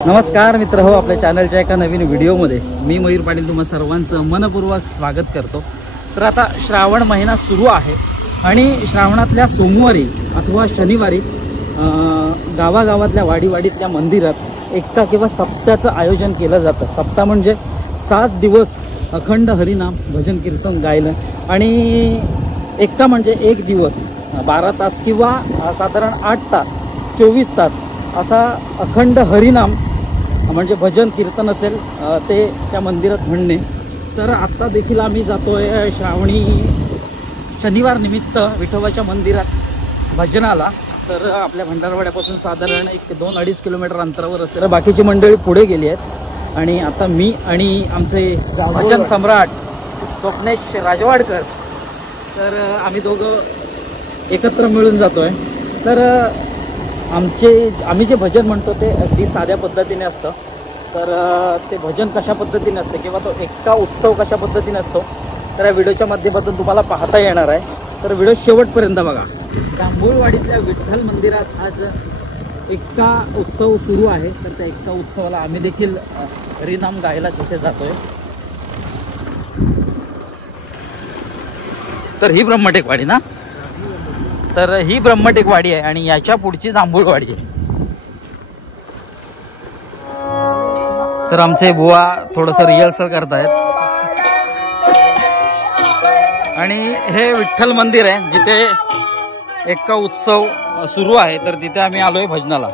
नमस्कार मित्र हो, आपल्या चॅनलच्या एका नवीन व्हिडिओमध्ये मी मयूर पाटील तुम्हा सर्वांचं मनपूर्वक स्वागत करतो। तर आता श्रावण महिना सुरू आहे आणि श्रावणातल्या सोमवारी अथवा शनिवारी गावागावातल्या वाडीवाडीतल्या मंदिरात एक्का किंवा सप्त्याचं आयोजन केलं जातं। सप्ताह म्हणजे 7 दिवस अखंड हरिनाम भजन कीर्तन गायलं आणि एक्का म्हणजे 1 दिवस 12 तास किंवा साधारण 8 तास 24 तास असा अखंड हरिनाम म्हणजे भजन कीर्तन असेल ते त्या मंदिरात म्हणणे। तर आता देखील आम्ही जातोय श्रावणी शनिवार निमित्त विठोबाच्या मंदिरात भजनाला। तर आपल्या भंडारवाड्यापासून साधारण 1-2-2.5 किलोमीटर अंतरावर असेल। बाकीची मंडळी पुढे गेली आहेत आणि आता मी आणि आमचे भजन सम्राट स्वप्नेश राजवाडकर तर आम्ही दोघं एकत्र मिळून जातोय। तर आम्ही जे भजन म्हणतो ते अगदी साध्या पद्धतीने असतं। तर ते भजन कशा पद्धतीने असते किंवा तो एक्का उत्सव कशा पद्धतीने असतो तर या व्हिडिओच्या माध्यमातून तुम्हाला पाहता येणार आहे। तर व्हिडिओ शेवटपर्यंत बघा। जांभूळवाडीतल्या विठ्ठल मंदिरात आज एक्का उत्सव सुरू आहे। तर त्या एक्का उत्सवाला आम्ही देखील हरिनाम गायला तिथे जातोय। तर ही ब्रह्मटेकवाडी ना, तर ही ब्रह्मटेकवाडी आहे आणि याच्या पुढची जांभूळवाडी आहे। तर आमचे बुवा थोडंसं रिहर्सल करतायत आणि हे विठ्ठल मंदिर आहे जिथे एक्का उत्सव सुरू आहे। तर तिथे आम्ही आलोय भजनाला।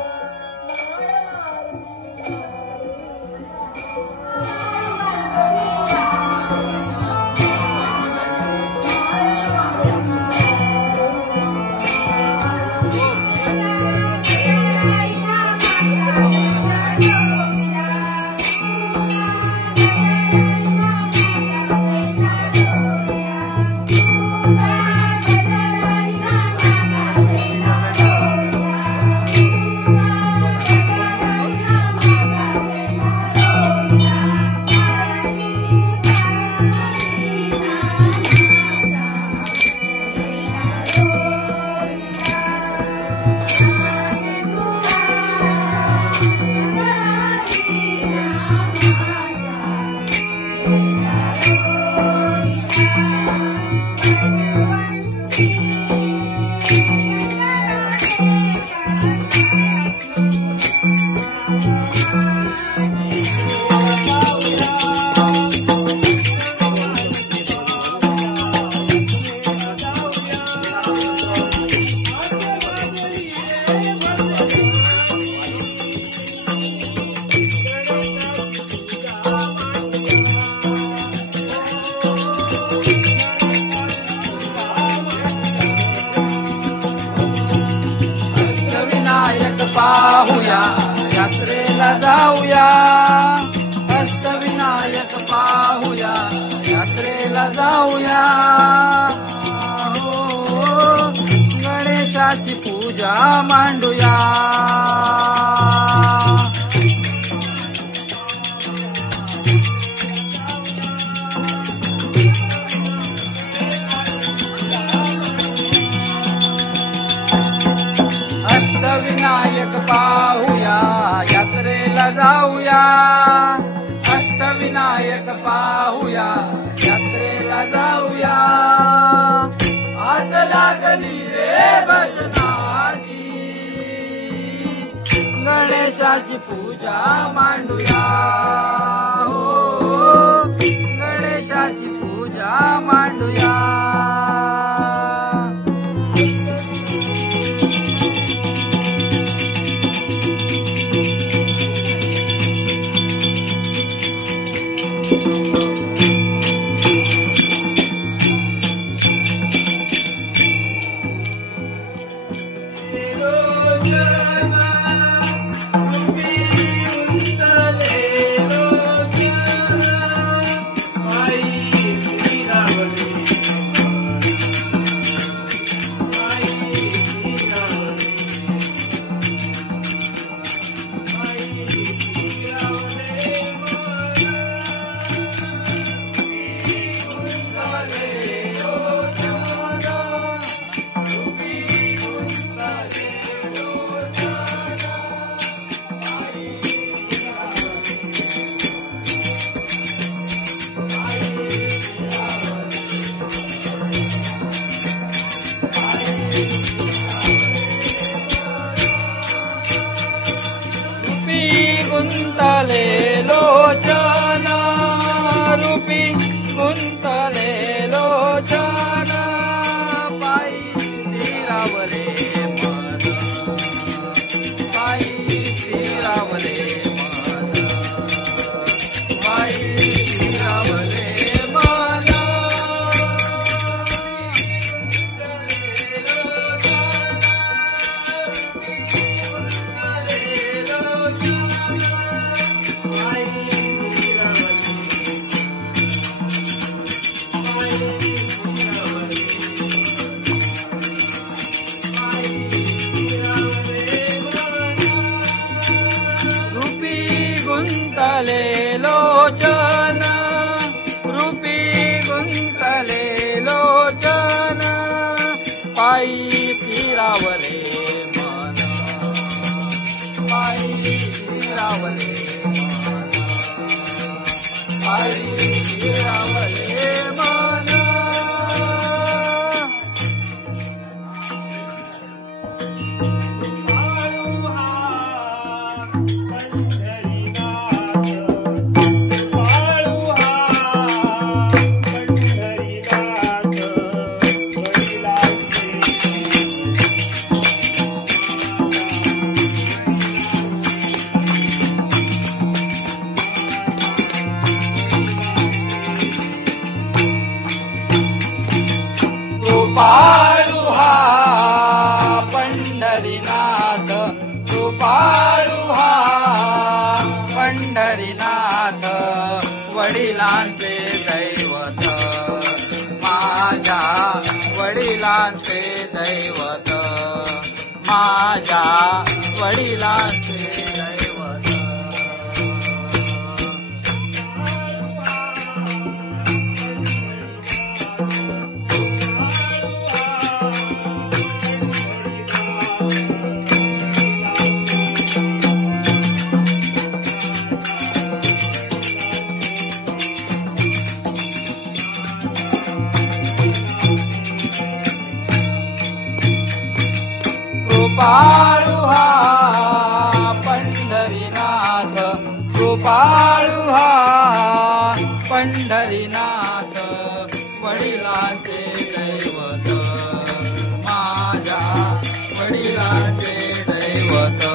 पाहूया यात्रेला जाऊया, अष्टविनायक पाहूया यात्रेला जाऊया। हो गणेशाची पूजा मांडूया। अष्टविनायक पाहूया यात्रेला जाऊया, अष्टविनायक पाहूया यात्रेला जाऊया। आस लागली रे भजनाची, गणेशाची पूजा मांडूया। हो गणेशाची पूजा मांडूया। गुंतले लोचन रूपी गुंतले लोचन पायी स्थिरावले मन पायी स्थिरावले मन पायी स्थिरावले मन गुंतले लोचन रूपी गुंतले लोचन पायी फिरावले मन पायी फिरावले मन पायी फिरावले मन कृपाळुहा पंढरीनाथ कृपाळुहा पंढरीनाथ वडिलांचे दैवत माझ्या वडिलांचे दैवत माझ्या वडिलांचे दैवत कृपाळुहा पंढरीनाथ कृपाळुहा पंढरीनाथ वडिलांचे दैवत माझ्या वडिलांचे दैवत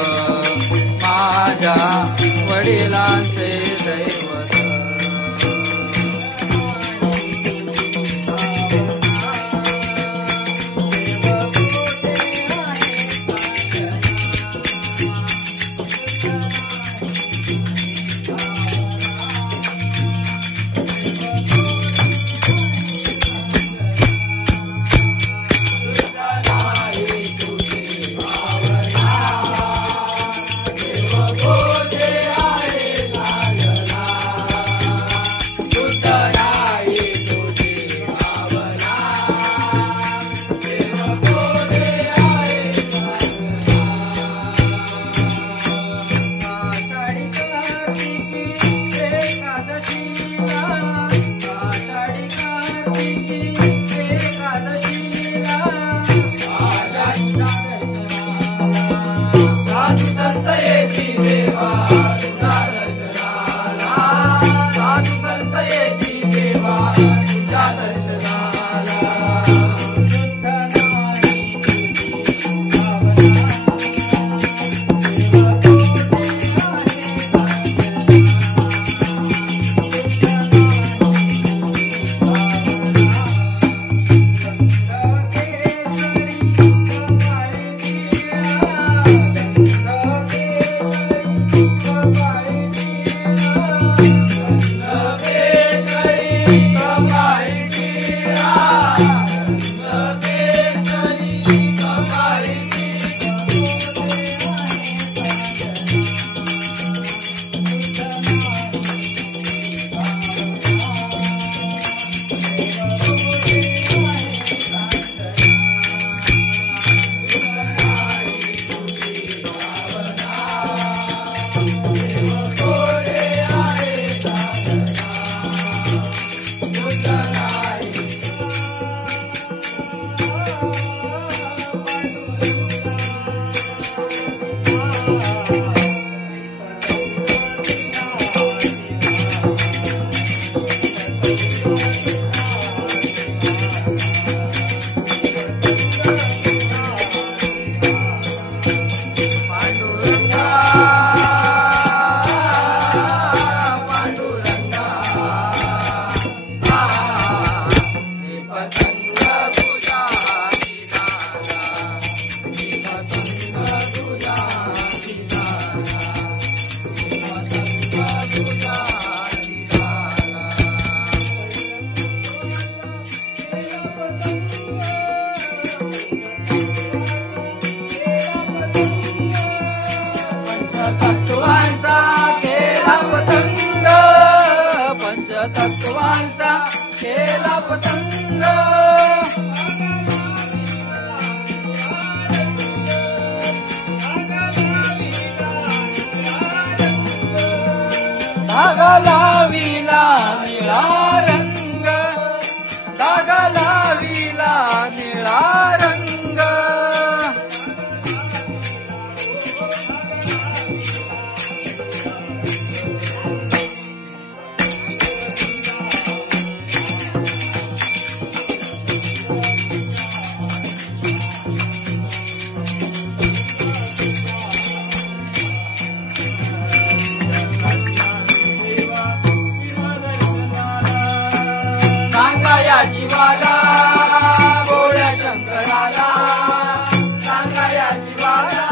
माझ्या वडिलांचे दैवत धागा लाविला निळा रंग, धागा लाविला निळा रंग. शिवाला बोळ्या शंकराला, सांगा या शिवाला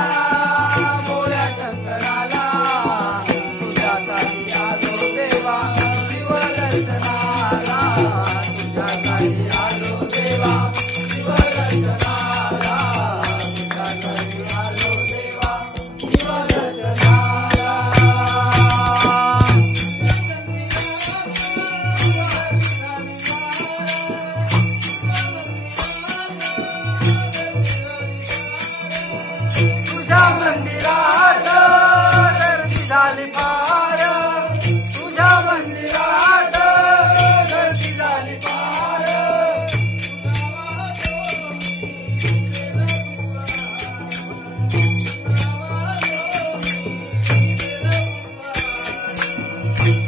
बोळ्या शंकराला, तुझ्यासाठी आलो देवा शिवदर्शनाला, तुझ्यासाठी आलो देवा शिवदर्शनाला, तुझ्यासाठी आलो देवा शिवदर्शनाला. तुझ्या मंदिरात गर्दी झाली फार, तुझ्या मंदिरात गर्दी झाली फार.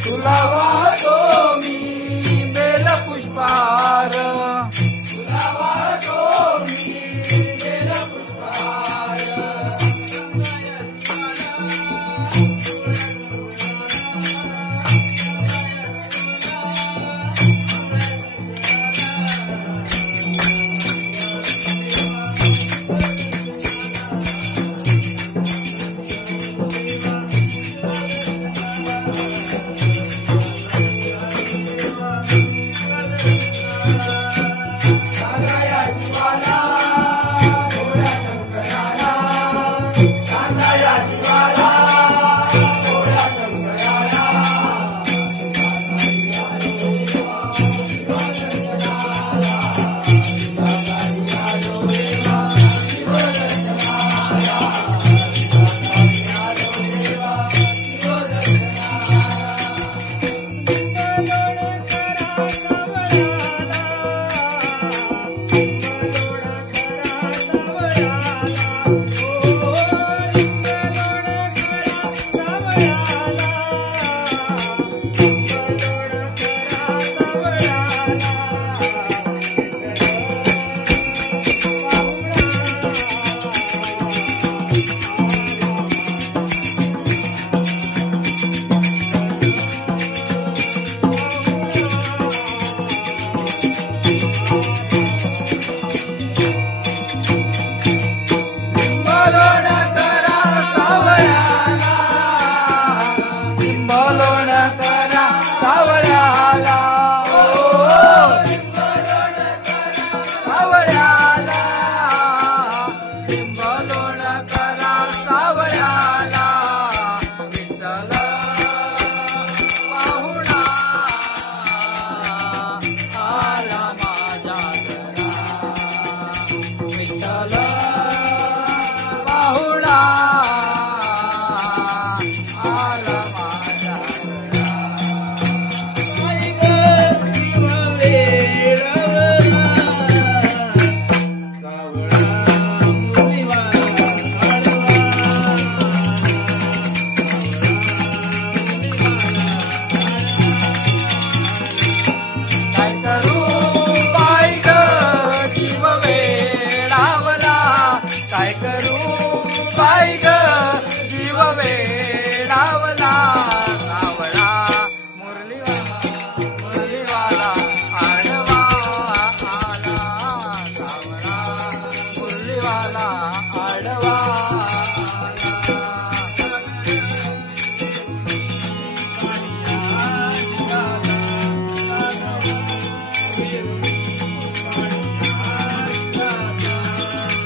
तुला वाहतो मी बेल पुष्पार, तुला वाहतो मी बेल पुष्पार.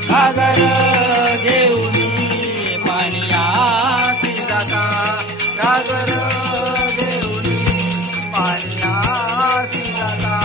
सागर घेऊन पाण्यात जाता, सागर घेऊन पाण्यात जाता.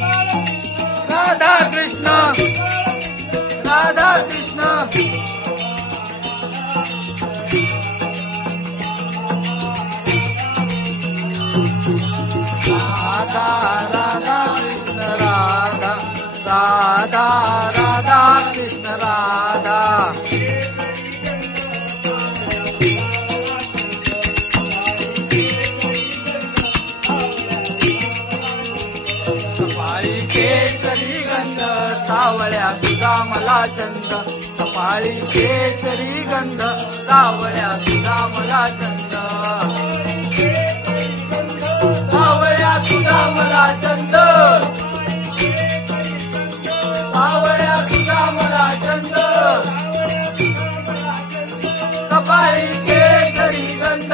राधा कृष्ण राधा कृष्ण राधा राधा कृष्ण राधा राधा राधा कृष्ण राधा कपाळी केसरी गंध सावळ्या तुझा मला चंद कपाळी केसरी गंध सावळ्या तुझा मला चंद सावळ्या तुझा मला चंद सावळ्या तुझा मला चंद कपाळी केसरी गंध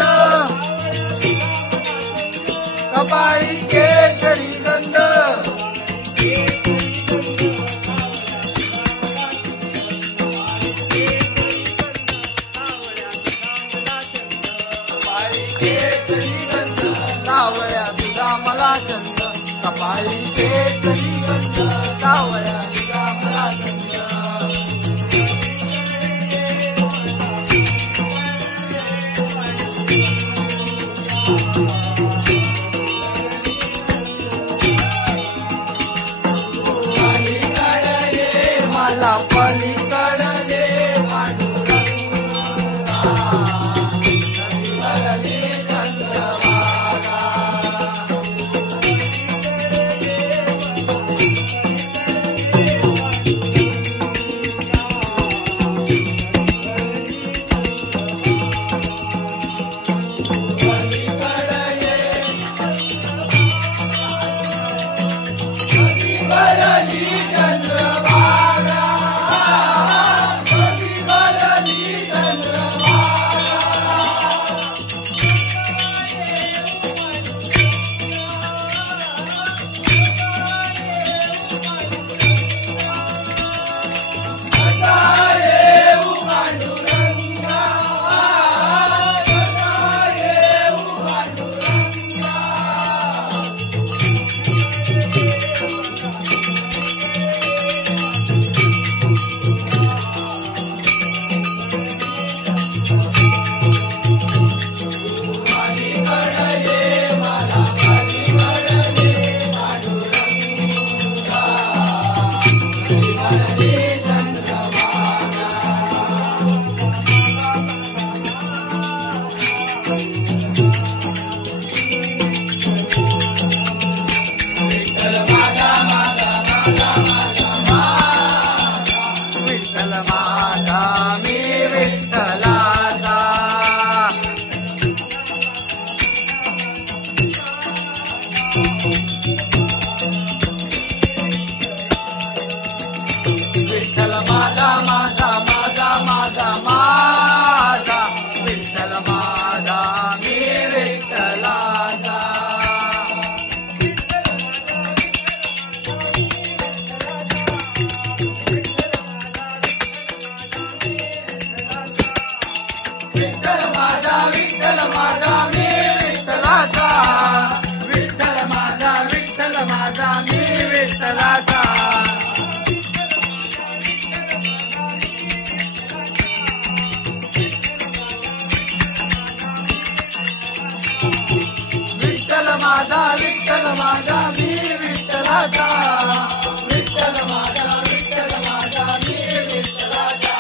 कपाळी केसरी गंध सावळ्या तुझा मला चंद कपाळी केसरी गंध सावळ्या तुझा मला चंद मला पलीकडले विठ्ठल माझा माझा माझा माझा माझा विठ्ठल माझा मी विठ्ठलाचा विठ्ठल माझा मी विठ्ठलाचा विठ्ठल माझा मी विठ्ठलाचा विठ्ठल माझा मी विठ्ठलाचा विठ्ठल माझा मी विठ्ठलाचा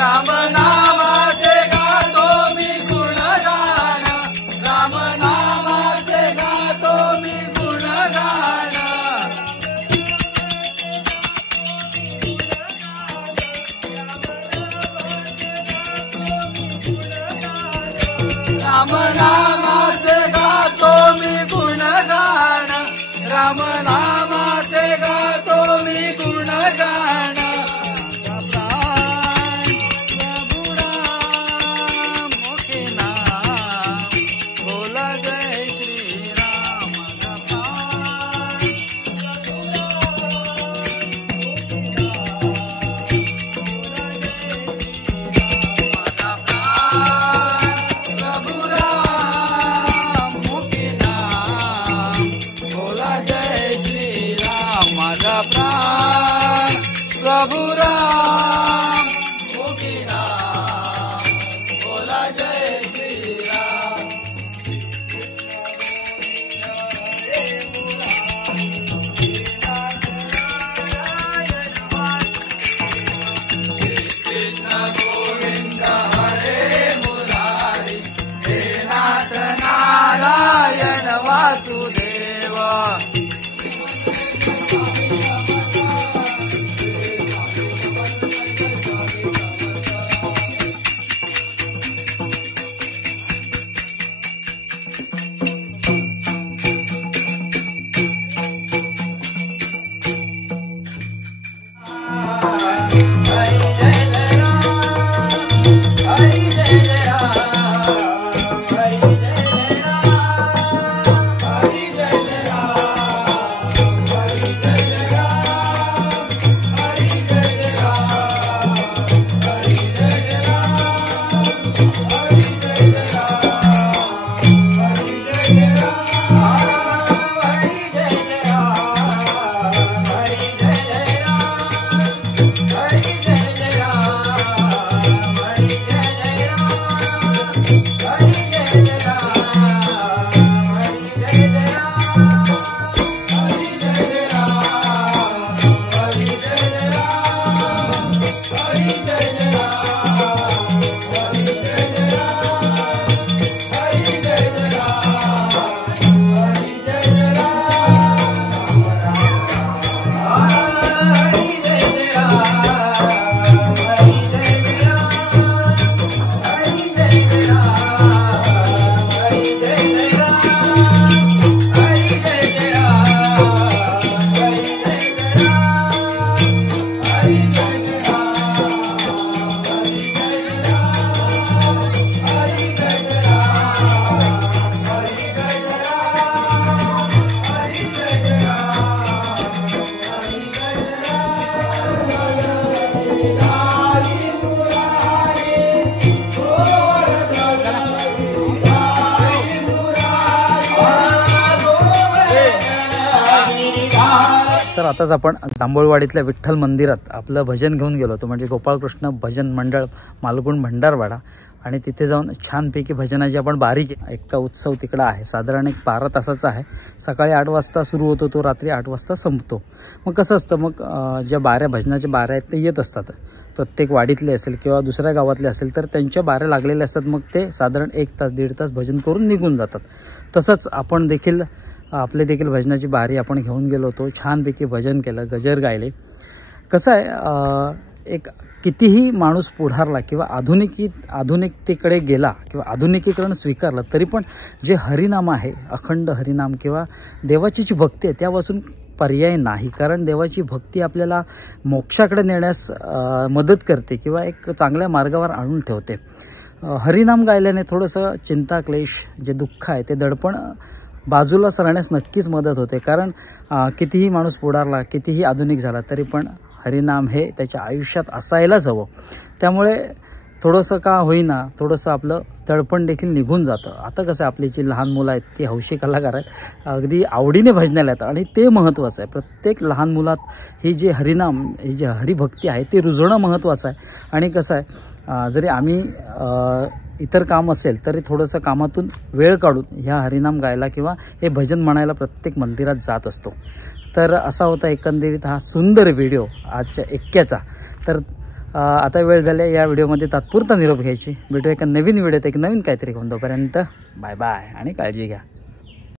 राम नामाचे गातो मी गुणगान, राम नामाचे गातो मी गुणगान. राम नामाचे गातो मी गुणगान, राम नामाचे गातो मी गुणगान. प्रभु राम मुकीना बोला जय श्री राम. कृष्ण गोविंद हरे मुरारी, हे नाथ नारायण वासुदेव. तर आताच आपण जांभूळवाडीतल्या विठ्ठल मंदिरात आपलं भजन घेऊन गेलो होतो, म्हणजे गोपाळकृष्ण भजन मंडळ मालगुण भंडारवाडा. आणि तिथे जाऊन छानपैकी भजनाची आपण बारी केली. एक उत्सव तिकडं आहे, साधारण एक 12 तासाचा आहे. सकाळी 8 वाजता सुरू होतो, तो रात्री 8 वाजता संपतो. मग कसं असतं, मग ज्या बाऱ्या भजनाच्या बाऱ्या आहेत ते येत असतात, प्रत्येक वाडीतले असेल किंवा दुसऱ्या गावातले असेल तर त्यांच्या बाऱ्या लागलेल्या असतात. मग ते साधारण 1 तास 1.5 तास भजन करून निघून जातात. तसंच आपण देखील आपले देखील भजनाची बारी आपण घेऊन गेलो होतो, छानपैकी भजन केलं, गजर गायले. कसं आहे, एक कितीही माणूस पुढारला किंवा आधुनिकतेकडे गेला किंवा आधुनिकीकरण स्वीकारलं तरी पण जे हरिनाम आहे, अखंड हरिनाम किंवा देवाची जी भक्ती आहे त्यापासून पर्याय नाही. कारण देवाची भक्ती आपल्याला मोक्षाकडे नेण्यास मदत करते किंवा एक चांगल्या मार्गावर आणून ठेवते. हरिनाम गायल्याने थोडंसं चिंता क्लेश जे दुःख आहे ते दडपण बाजूला सरण्यास नक्कीच मदत होते. कारण कितीही माणूस पुढारला, कितीही आधुनिक झाला तरी पण हरिनाम हे त्याच्या आयुष्यात असायलाच हवं. त्यामुळे थोडंसं का होईना थोडंसं आपलं दडपण देखील निघून जातं. आता कसं आपली जी लहान मुलं आहेत ती हौशी कलाकार आहेत, अगदी आवडीने भजनाला येतात आणि ते महत्त्वाचं आहे. प्रत्येक लहान मुलात ही जी हरिनाम, ही जी हरिभक्ती आहे ती रुजवणं महत्त्वाचं आहे. आणि कसं आहे, जरी आम्ही इतर काम असेल तरी थोडंसं कामातून वेळ काढून ह्या हरिनाम गायला किंवा हे भजन म्हणायला प्रत्येक मंदिरात जात असतो. तर असा होता एकंदरीत हा सुंदर व्हिडिओ आजच्या एक्क्याचा. तर आता वेळ झाली या व्हिडिओमध्ये तात्पुरता निरोप घ्यायची. भेटूया एका नवीन व्हिडिओत एक नवीन काहीतरी घेऊन. तोपर्यंत बाय बाय आणि काळजी घ्या.